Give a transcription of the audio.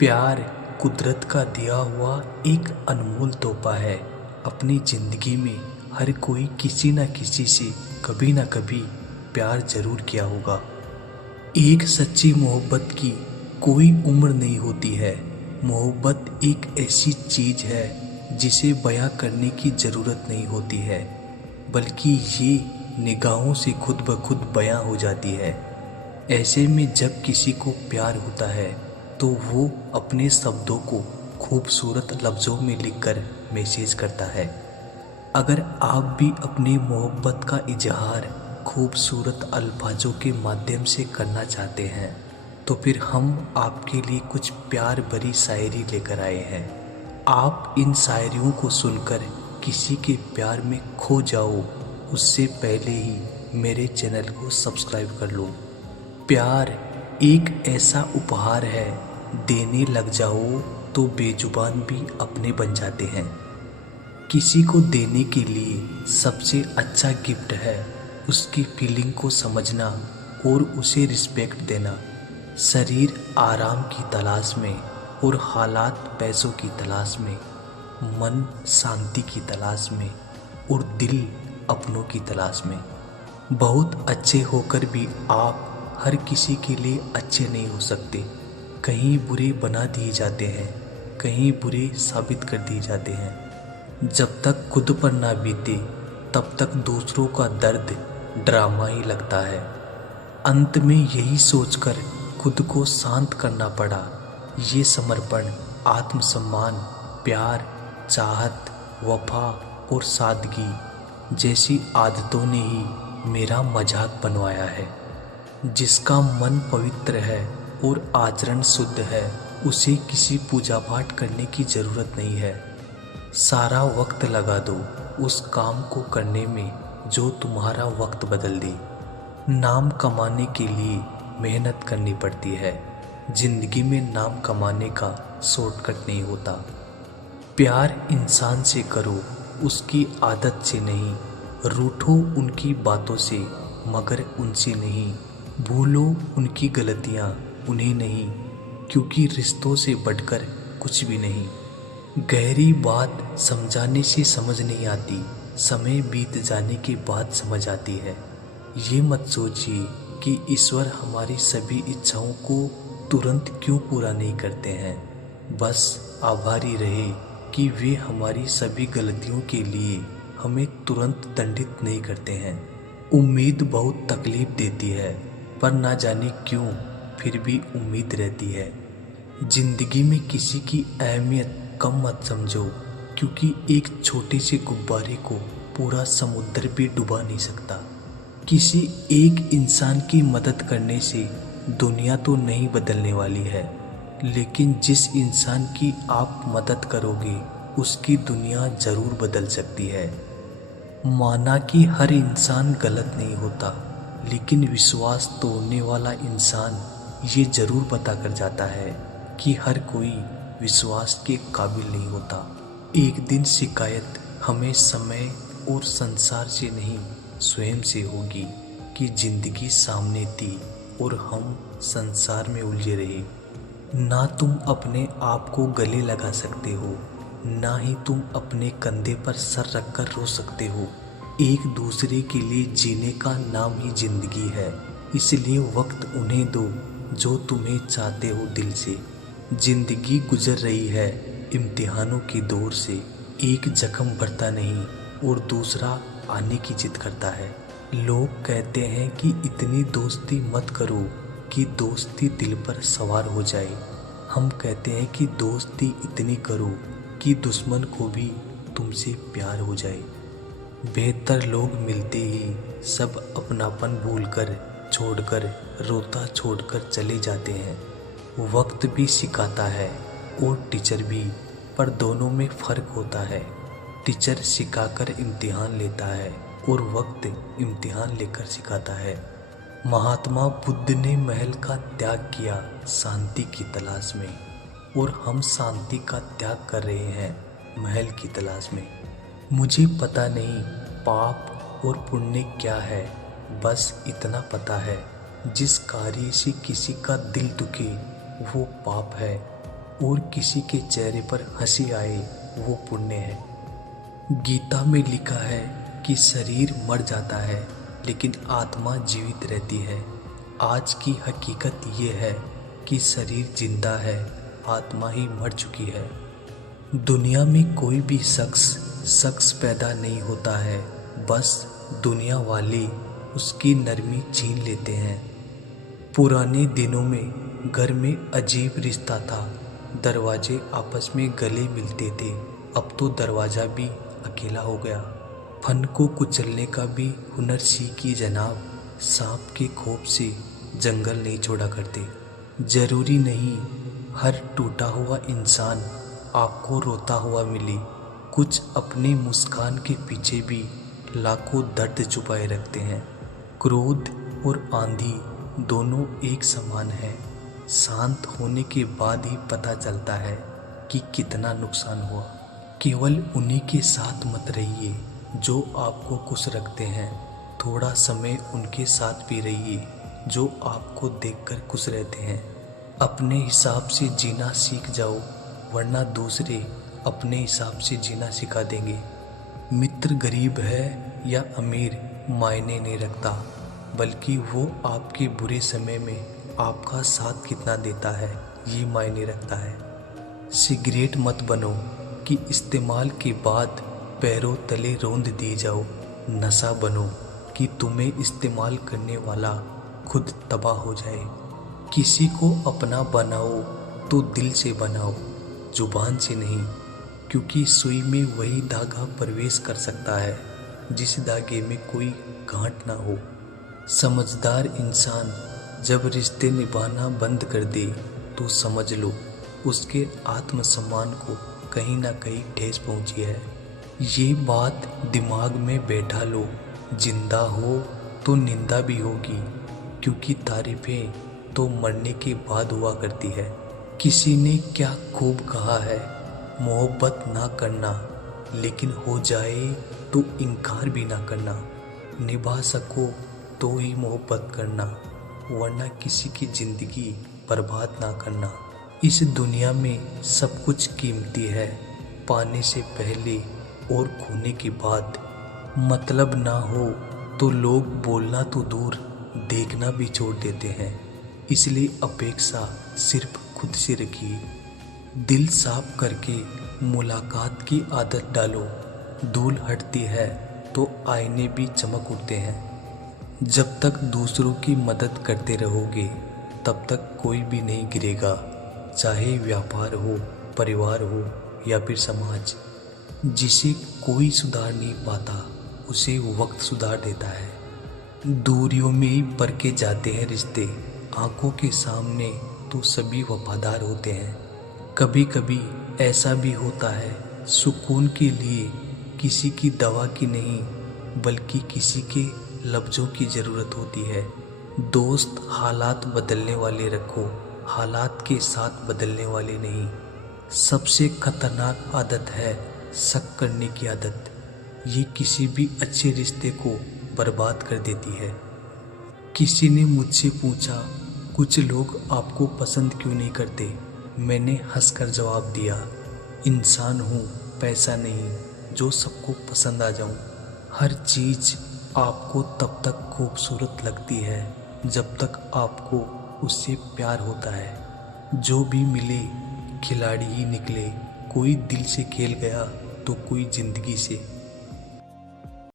प्यार कुदरत का दिया हुआ एक अनमोल तोहफा है। अपनी ज़िंदगी में हर कोई किसी न किसी से कभी ना कभी प्यार जरूर किया होगा। एक सच्ची मोहब्बत की कोई उम्र नहीं होती है। मोहब्बत एक ऐसी चीज़ है जिसे बयां करने की ज़रूरत नहीं होती है, बल्कि ये निगाहों से खुद ब खुद बयां हो जाती है। ऐसे में जब किसी को प्यार होता है तो वो अपने शब्दों को खूबसूरत लफ्ज़ों में लिखकर मैसेज करता है। अगर आप भी अपनी मोहब्बत का इजहार खूबसूरत अल्फाजों के माध्यम से करना चाहते हैं तो फिर हम आपके लिए कुछ प्यार भरी शायरी लेकर आए हैं। आप इन शायरियों को सुनकर किसी के प्यार में खो जाओ, उससे पहले ही मेरे चैनल को सब्सक्राइब कर लो। प्यार एक ऐसा उपहार है, देने लग जाओ तो बेजुबान भी अपने बन जाते हैं। किसी को देने के लिए सबसे अच्छा गिफ्ट है उसकी फीलिंग को समझना और उसे रिस्पेक्ट देना। शरीर आराम की तलाश में और हालात पैसों की तलाश में, मन शांति की तलाश में और दिल अपनों की तलाश में। बहुत अच्छे होकर भी आप हर किसी के लिए अच्छे नहीं हो सकते। कहीं बुरे बना दिए जाते हैं, कहीं बुरे साबित कर दिए जाते हैं। जब तक खुद पर ना बीते तब तक दूसरों का दर्द ड्रामा ही लगता है। अंत में यही सोचकर खुद को शांत करना पड़ा। ये समर्पण, आत्मसम्मान, प्यार, चाहत, वफा और सादगी जैसी आदतों ने ही मेरा मजाक बनवाया है। जिसका मन पवित्र है और आचरण शुद्ध है, उसे किसी पूजा पाठ करने की ज़रूरत नहीं है। सारा वक्त लगा दो उस काम को करने में जो तुम्हारा वक्त बदल दे। नाम कमाने के लिए मेहनत करनी पड़ती है। जिंदगी में नाम कमाने का शॉर्टकट नहीं होता। प्यार इंसान से करो, उसकी आदत से नहीं। रूठो उनकी बातों से मगर उनसे नहीं। भूलो उनकी गलतियाँ, उन्हें नहीं, क्योंकि रिश्तों से बढ़कर कुछ भी नहीं। गहरी बात समझाने से समझ नहीं आती, समय बीत जाने के बाद समझ आती है। ये मत सोचिए कि ईश्वर हमारी सभी इच्छाओं को तुरंत क्यों पूरा नहीं करते हैं। बस आभारी रहे कि वे हमारी सभी गलतियों के लिए हमें तुरंत दंडित नहीं करते हैं। उम्मीद बहुत तकलीफ देती है, पर ना जाने क्यों फिर भी उम्मीद रहती है। जिंदगी में किसी की अहमियत कम मत समझो, क्योंकि एक छोटे से गुब्बारे को पूरा समुद्र भी डुबा नहीं सकता। किसी एक इंसान की मदद करने से दुनिया तो नहीं बदलने वाली है, लेकिन जिस इंसान की आप मदद करोगे उसकी दुनिया ज़रूर बदल सकती है। माना कि हर इंसान गलत नहीं होता, लेकिन विश्वास तोड़ने वाला इंसान ये ज़रूर पता कर जाता है कि हर कोई विश्वास के काबिल नहीं होता। एक दिन शिकायत हमें समय और संसार से नहीं, स्वयं से होगी कि जिंदगी सामने थी और हम संसार में उलझे रहे। ना तुम अपने आप को गले लगा सकते हो, ना ही तुम अपने कंधे पर सर रखकर रो सकते हो। एक दूसरे के लिए जीने का नाम ही जिंदगी है, इसलिए वक्त उन्हें दो जो तुम्हें चाहते हो दिल से। जिंदगी गुजर रही है इम्तिहानों के दौर से। एक जख्म भरता नहीं और दूसरा आने की जिद करता है। लोग कहते हैं कि इतनी दोस्ती मत करो कि दोस्ती दिल पर सवार हो जाए। हम कहते हैं कि दोस्ती इतनी करो कि दुश्मन को भी तुमसे प्यार हो जाए। बेहतर लोग मिलते ही सब अपनापन भूलकर, छोड़कर, रोता छोड़कर चले जाते हैं। वक्त भी सिखाता है और टीचर भी, पर दोनों में फ़र्क होता है। टीचर सिखाकर इम्तिहान लेता है और वक्त इम्तिहान लेकर सिखाता है। महात्मा बुद्ध ने महल का त्याग किया शांति की तलाश में, और हम शांति का त्याग कर रहे हैं महल की तलाश में। मुझे पता नहीं पाप और पुण्य क्या है, बस इतना पता है जिस कार्य से किसी का दिल दुखे वो पाप है, और किसी के चेहरे पर हंसी आए वो पुण्य है। गीता में लिखा है कि शरीर मर जाता है लेकिन आत्मा जीवित रहती है। आज की हकीकत ये है कि शरीर जिंदा है, आत्मा ही मर चुकी है। दुनिया में कोई भी शख्स पैदा नहीं होता है, बस दुनिया वाले उसकी नरमी छीन लेते हैं। पुराने दिनों में घर में अजीब रिश्ता था, दरवाजे आपस में गले मिलते थे। अब तो दरवाज़ा भी अकेला हो गया। फन को कुचलने का भी हुनर सीखिए जनाब, सांप के खौफ से जंगल नहीं छोड़ा करते। जरूरी नहीं हर टूटा हुआ इंसान आपको रोता हुआ मिले, कुछ अपनी मुस्कान के पीछे भी लाखों दर्द छुपाए रखते हैं। क्रोध और आंधी दोनों एक समान है, शांत होने के बाद ही पता चलता है कि कितना नुकसान हुआ। केवल उन्हीं के साथ मत रहिए जो आपको खुश रखते हैं, थोड़ा समय उनके साथ भी रहिए जो आपको देखकर खुश रहते हैं। अपने हिसाब से जीना सीख जाओ, वरना दूसरे अपने हिसाब से जीना सिखा देंगे। मित्र गरीब है या अमीर मायने नहीं रखता, बल्कि वो आपके बुरे समय में आपका साथ कितना देता है ये मायने रखता है। सिगरेट मत बनो कि इस्तेमाल के बाद पैरों तले रौंद दी जाओ। नशा बनो कि तुम्हें इस्तेमाल करने वाला खुद तबाह हो जाए। किसी को अपना बनाओ तो दिल से बनाओ, जुबान से नहीं, क्योंकि सुई में वही धागा प्रवेश कर सकता है जिस धागे में कोई गांठ ना हो। समझदार इंसान जब रिश्ते निभाना बंद कर दे तो समझ लो उसके आत्मसम्मान को कहीं ना कहीं ठेस पहुंची है। ये बात दिमाग में बैठा लो, जिंदा हो तो निंदा भी होगी, क्योंकि तारीफें तो मरने के बाद हुआ करती है। किसी ने क्या खूब कहा है, मोहब्बत ना करना, लेकिन हो जाए तो इनकार भी ना करना। निभा सको तो ही मोहब्बत करना, वरना किसी की ज़िंदगी बर्बाद ना करना। इस दुनिया में सब कुछ कीमती है, पाने से पहले और खोने के बाद। मतलब ना हो तो लोग बोलना तो दूर देखना भी छोड़ देते हैं, इसलिए अपेक्षा सिर्फ खुद से रखिए। दिल साफ करके मुलाकात की आदत डालो, धूल हटती है तो आईने भी चमक उठते हैं। जब तक दूसरों की मदद करते रहोगे तब तक कोई भी नहीं गिरेगा, चाहे व्यापार हो, परिवार हो या फिर समाज। जिसे कोई सुधार नहीं पाता उसे वक्त सुधार देता है। दूरियों में ही परखे जाते हैं रिश्ते, आंखों के सामने तो सभी वफादार होते हैं। कभी कभी ऐसा भी होता है, सुकून के लिए किसी की दवा की नहीं बल्कि किसी के लफ्ज़ों की ज़रूरत होती है। दोस्त हालात बदलने वाले रखो, हालात के साथ बदलने वाले नहीं। सबसे खतरनाक आदत है शक करने की आदत, ये किसी भी अच्छे रिश्ते को बर्बाद कर देती है। किसी ने मुझसे पूछा, कुछ लोग आपको पसंद क्यों नहीं करते? मैंने हंसकर जवाब दिया, इंसान हूँ, पैसा नहीं जो सबको पसंद आ जाऊँ। हर चीज़ आपको तब तक खूबसूरत लगती है जब तक आपको उससे प्यार होता है। जो भी मिले खिलाड़ी ही निकले, कोई दिल से खेल गया तो कोई ज़िंदगी से।